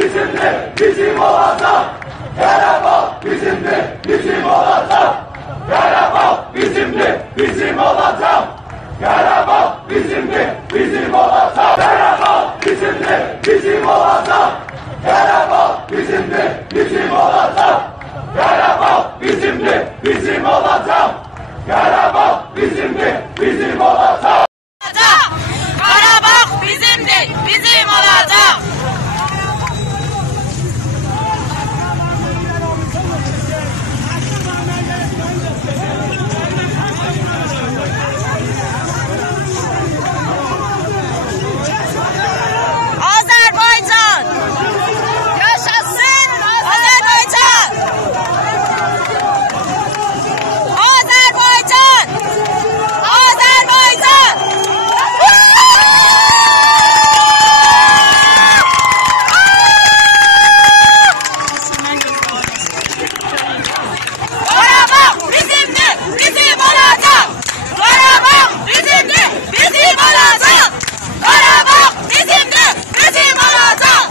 bizimdir, bizim olacak. Karabağ bizimdir, bizim olacak. Karabağ bizimdir, bizim olacak. Karabağ bizimdir, bizim olacak. Karabağ bizimdir, bizim olacak. Karabağ bizimdir, bizim olacak. Karabağ bizimdir, bizim olacak. Karabağ bizimdir, bizim olacak. Karabağ bizimdir, bizim olacak. Azerbaycan! Yaşasın Azerbaycan! Azerbaycan! Azerbaycan! Karabağ bizimdir, bizim olacak. Karabağ bizimdir, bizim olacak. Karabağ bizimdir, bizim olacak.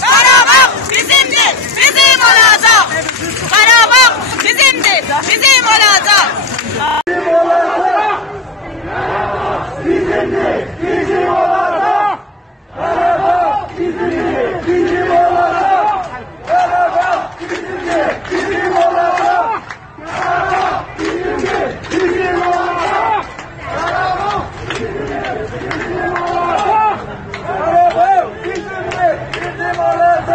Karabağ bizimdir, bizim olacak. Karabağ bizimdir, bizim olacak. Bizimdir, bizim olacak. Karabağ bizimdir, bizim olacak. Karabağ bizimdir, bizim olacak. Karabağ bizimdir, bizim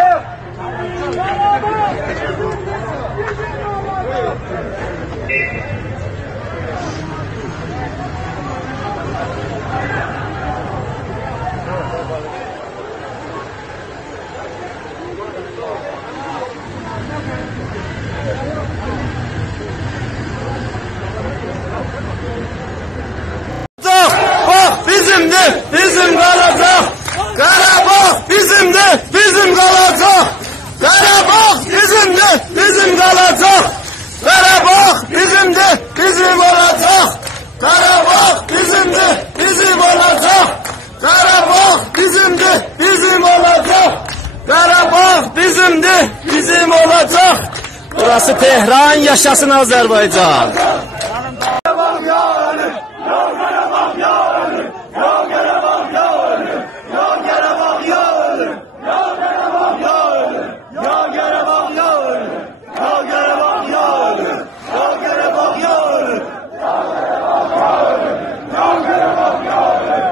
olacak. Karabağ bizimdir, bizim olacak. Karabağ bizimdir, bizim olacak. Bak bizimdir, bizim kalacak. Karabağ bizimdir, bizim kalacak. Karabağ bizimdir, bizim kalacak. Karabağ bizimdir, bizim olacak. Karabağ bizimdir, bizim olacak. Karabağ bizimdir, bizim olacak. Karabağ bizimdir, bizim olacak. Burası Tehran, yaşasın Azerbaycan. Karabağ ya ölüm, ya Karabağ ya ölüm, ya Karabağ ya ölüm, ya Karabağ ya ölüm, ya Karabağ ya ölüm, ya Karabağ ya ölüm, ya Karabağ ya ölüm, ya Karabağ ya ölüm, ya Karabağ ya ölüm, ya Karabağ ya ölüm.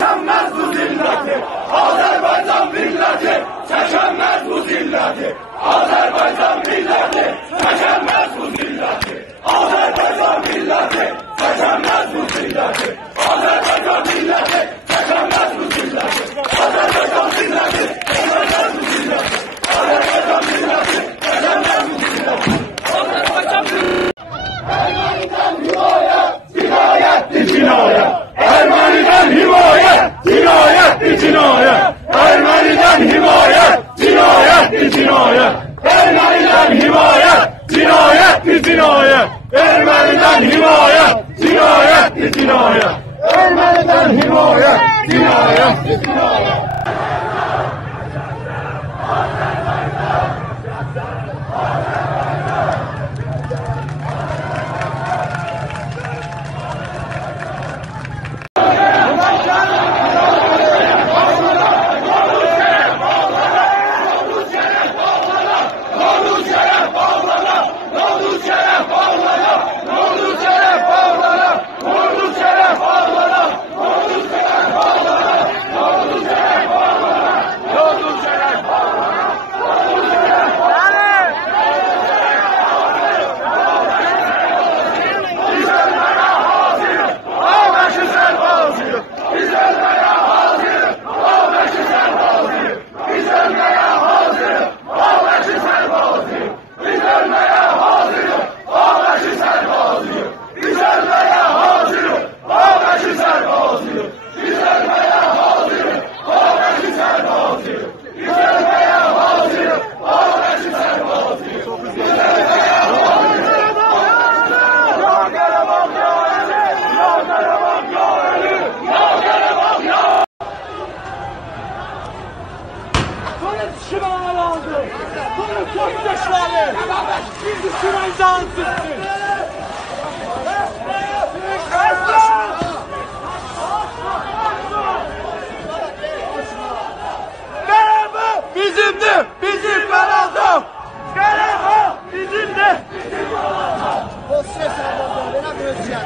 Çekemez bu zilleti, Azerbaycan milleti, çekemez bu zilleti, Azerbaycan milleti, çekemez bu zilleti, Azerbaycan milleti, çekemez bu zilleti, Azerbaycan milleti, çekemez bu zilleti, Azerbaycan milleti, çekemez bu zilleti, Azerbaycan milleti, çekemez bu zilleti, Azerbaycan milleti. Ermeniden himayet, cinayet, cinayet. Ermeniden himayet, cinayet, cinayet. Ermeniden himayet, cinayet, cinayet. Ermeniden himayet, cinayet, cinayet. Ermeniden himayet, cinayet, cinayet. Polis şınağı aldı. Polis yoktaşları. Şimdi şurayı dağıtırsın. Merhaba bizimdi. Bizim kanalda. Merhaba bizimdi. Bizim kanalda. O ses aldı. Bana gözcek.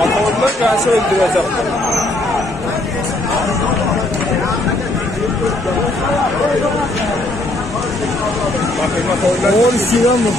Atanlar gelse öldüreceğim. Bakın, O Sinan mı?